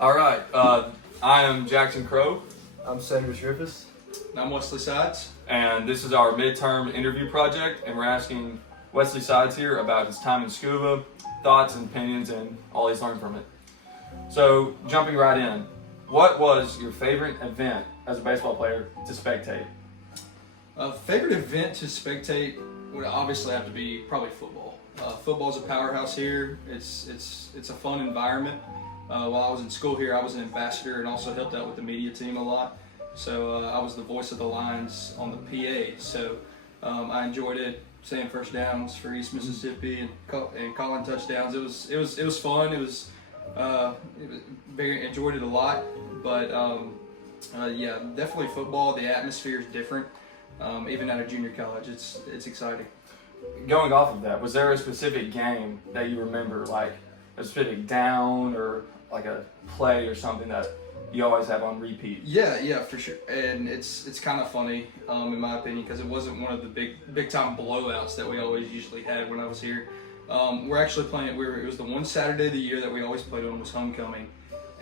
All right. I am Jackson Crow, I'm Sanders Griffiths. And I'm Wesley Sides. and this is our midterm interview project, and we're asking Wesley Sides here about his time in scuba, thoughts and opinions, and all he's learned from it. So, jumping right in, what was your favorite event as a baseball player to spectate? Favorite event to spectate would obviously have to be probably football. Football's a powerhouse here. It's a fun environment. While I was in school here, I was an ambassador and also helped out with the media team a lot. So I was the voice of the Lions on the PA. So I enjoyed it, saying first downs for East Mississippi and calling touchdowns. It was fun. It was very enjoyed it a lot. But yeah, definitely football. The atmosphere is different. Even at a junior college, it's exciting. Going off of that, was there a specific game that you remember, like a specific down or like a play or something that you always have on repeat? Yeah, for sure. And it's kind of funny, in my opinion, because it wasn't one of the big time blowouts that we always usually had when I was here. We're actually playing. It was the one Saturday of the year that we always played on was homecoming,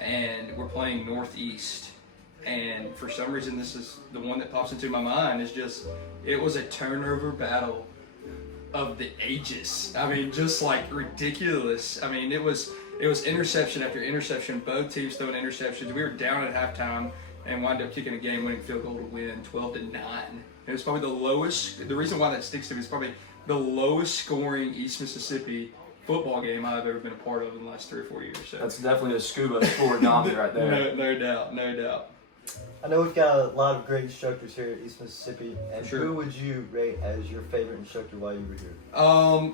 and we're playing Northeast. And for some reason, this is the one that pops into my mind. Is just it was a turnover battle of the ages. I mean, just like ridiculous. I mean, it was interception after interception. Both teams throwing interceptions. We were down at halftime and wound up kicking a game-winning field goal to win, 12-9. It was probably the lowest. The reason why that sticks to me is probably the lowest scoring East Mississippi football game I've ever been a part of in the last 3 or 4 years. So That's definitely a scuba sport anomaly right there. no doubt. I know we've got a lot of great instructors here at East Mississippi, and Sure. who would you rate as your favorite instructor while you were here?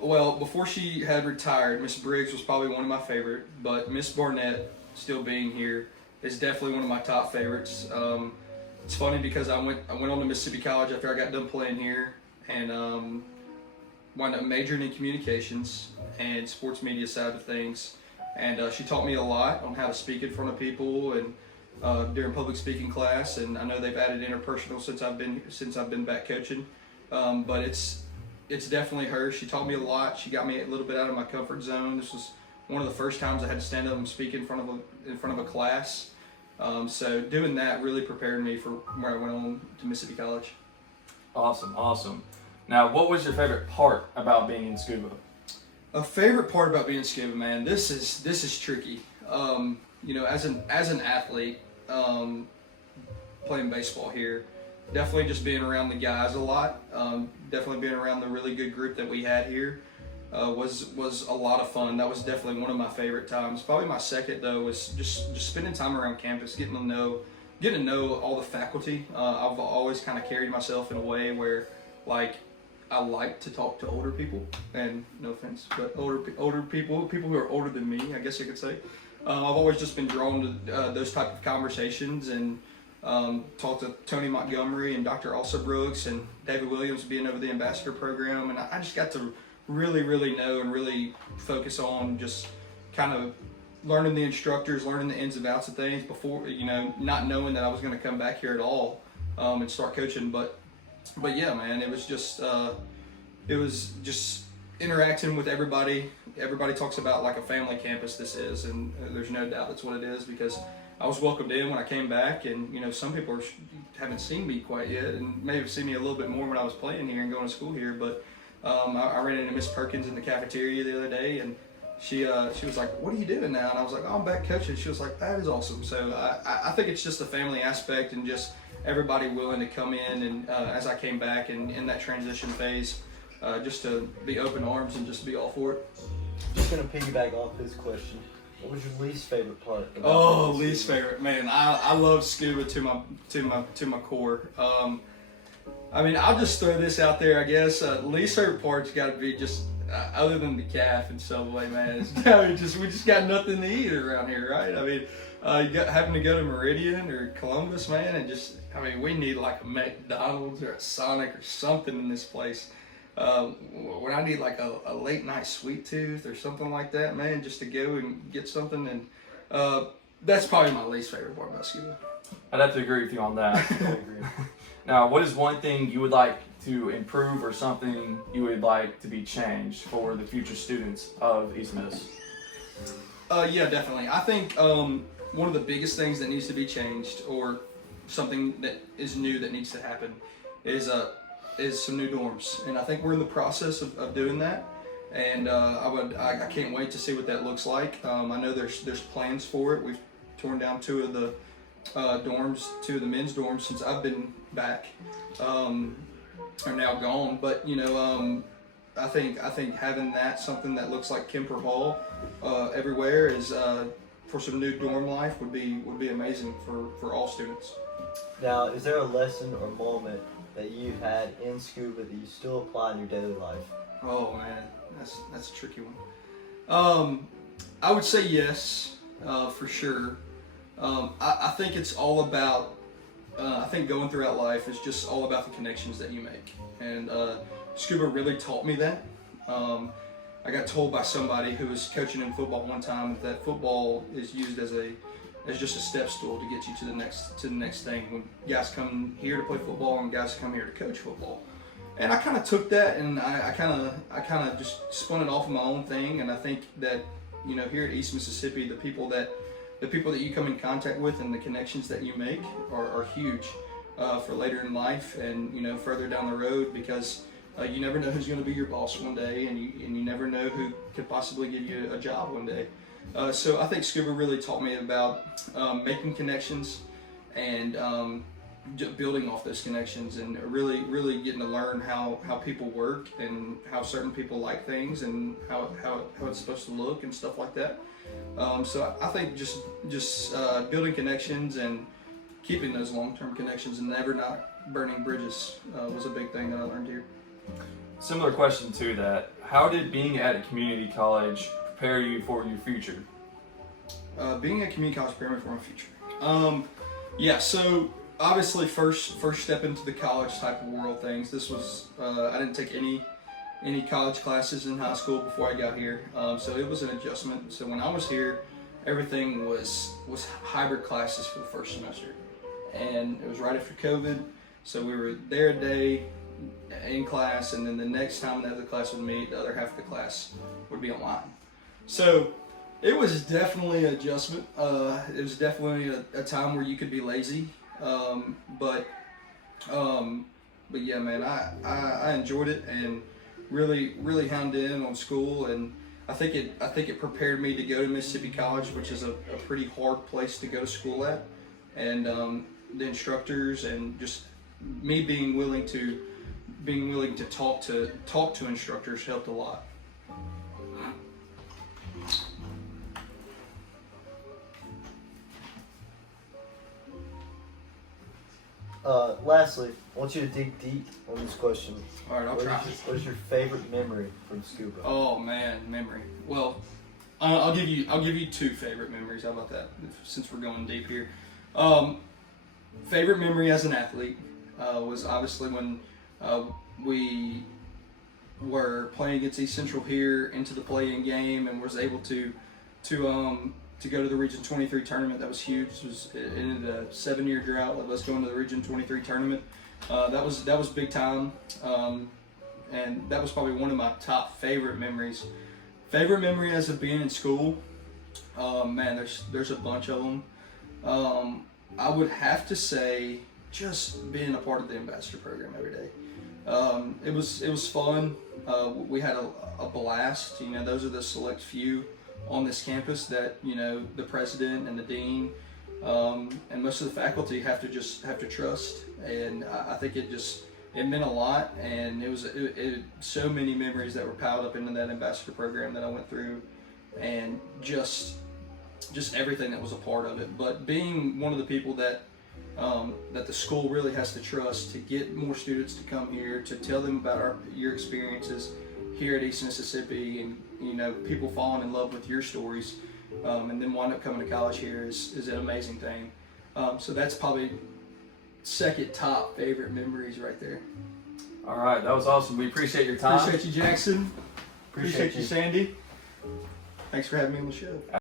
Well, before she had retired, Miss Briggs was probably one of my favorite, but Miss Barnett, still being here, is definitely one of my top favorites. It's funny because I went on to Mississippi College after I got done playing here, and wound up majoring in communications and sports media side of things. And she taught me a lot on how to speak in front of people and during public speaking class. And I know they've added interpersonal since I've been back coaching. But it's definitely her. She taught me a lot. She got me a little bit out of my comfort zone. This was one of the first times I had to stand up and speak in front of a class. So doing that really prepared me for where I went on to Mississippi College. Awesome. Now, what was your favorite part about being in scuba? A favorite part about being scuba, man. This is tricky. As an athlete, playing baseball here, definitely just being around the guys a lot. Definitely being around the really good group that we had here was a lot of fun. That was definitely one of my favorite times. Probably my second though was just spending time around campus, getting to know all the faculty. I've always kind of carried myself in a way where like I like to talk to older people, and no offense, but older people who are older than me, I guess you could say. I've always just been drawn to those type of conversations, and talked to Tony Montgomery and Dr. Elsa Brooks and David Williams being over the ambassador program, and I just got to really know and really focus on just kind of learning the instructors, learning the ins and outs of things before, not knowing that I was going to come back here at all and start coaching, but yeah, man, it was just interacting with everybody. Everybody talks about like a family campus this is, and there's no doubt that's what it is, because I was welcomed in when I came back, and some people haven't seen me quite yet, and may have seen me a little bit more when I was playing here and going to school here. But I ran into Miss Perkins in the cafeteria the other day, and she was like, "What are you doing now?" And I was like, "Oh, I'm back coaching." She was like, "That is awesome." So I think it's just the family aspect and just everybody willing to come in, and as I came back and in that transition phase, just to be open arms and just be all for it. Just gonna piggyback off his question. What was your least favorite part? Least favorite, man. I love scuba to my core. I'll just throw this out there. I guess least favorite part's got to be just other than the calf and Subway, man. We just got nothing to eat around here, right? Having to go to Meridian or Columbus, man, and we need like a McDonald's or a Sonic or something in this place. When I need like a late night sweet tooth or something like that, man, just to go and get something, and that's probably my least favorite part about scuba. I'd have to agree with you on that. Now, what is one thing you would like to improve or something you would like to be changed for the future students of East Miss? Yeah, definitely. I think one of the biggest things that needs to be changed, or something that is new that needs to happen, is some new dorms, and I think we're in the process of doing that. And I can't wait to see what that looks like. I know there's plans for it. We've torn down two of the men's dorms since I've been back, are now gone. But I think having something that looks like Kemper Hall everywhere is for some new dorm life would be amazing for all students. Now, is there a lesson or moment that you had in scuba that you still apply in your daily life? Oh man, that's a tricky one. I would say yes, for sure. I think it's all about. I think going throughout life is just all about the connections that you make, and scuba really taught me that. I got told by somebody who was coaching in football one time that football is used as just a step stool to get you to the next thing. When guys come here to play football and guys come here to coach football. And I kind of took that and I kind of just spun it off of my own thing. And I think that here at East Mississippi, the people that you come in contact with and the connections that you make are huge for later in life and further down the road, because you never know who's going to be your boss one day, and you never know who could possibly give you a job one day. So I think scuba really taught me about making connections and building off those connections, and really getting to learn how people work and how certain people like things and how it's supposed to look and stuff like that. So I think just building connections and keeping those long-term connections and never not burning bridges was a big thing that I learned here. Similar question to that. How did being at a community college prepare you for your future? Being at community college prepared me for my future. Yeah, so obviously first step into the college type of world things. This was I didn't take any college classes in high school before I got here, so it was an adjustment. So when I was here, everything was hybrid classes for the first semester, and it was right after COVID. So we were there a day in class, and then the next time that the class would meet, the other half of the class would be online. So it was definitely an adjustment. It was definitely a time where you could be lazy, but yeah, man, I enjoyed it and really hounded in on school, and I think it prepared me to go to Mississippi College, which is a pretty hard place to go to school at, and the instructors and just me being willing to talk to instructors helped a lot. Lastly, I want you to dig deep on this question. All right, I'll try. What is your favorite memory from scuba? Oh man, memory. Well, I'll give you two favorite memories. How about that? Since we're going deep here, favorite memory as an athlete was obviously when we were playing against East Central here into the play-in game, and was able to go to the Region 23 tournament. That was huge. It ended a 7-year drought of us going to the Region 23 tournament. That was big time, and that was probably one of my top favorite memories. Favorite memory as of being in school, man, there's a bunch of them. I would have to say just being a part of the ambassador program every day. It was fun. We had a blast. Those are the select few on this campus that the president and the dean and most of the faculty have to trust, and I think it meant a lot, and it was so many memories that were piled up into that ambassador program that I went through, and just everything that was a part of it. But being one of the people that the school really has to trust to get more students to come here, to tell them about your experiences here at East Mississippi, and people falling in love with your stories, and then wind up coming to college here is an amazing thing. So that's probably second top favorite memories right there. All right, that was awesome. We appreciate your time. Appreciate you, Jackson. Appreciate Appreciate you, Sandy. Thanks for having me on the show.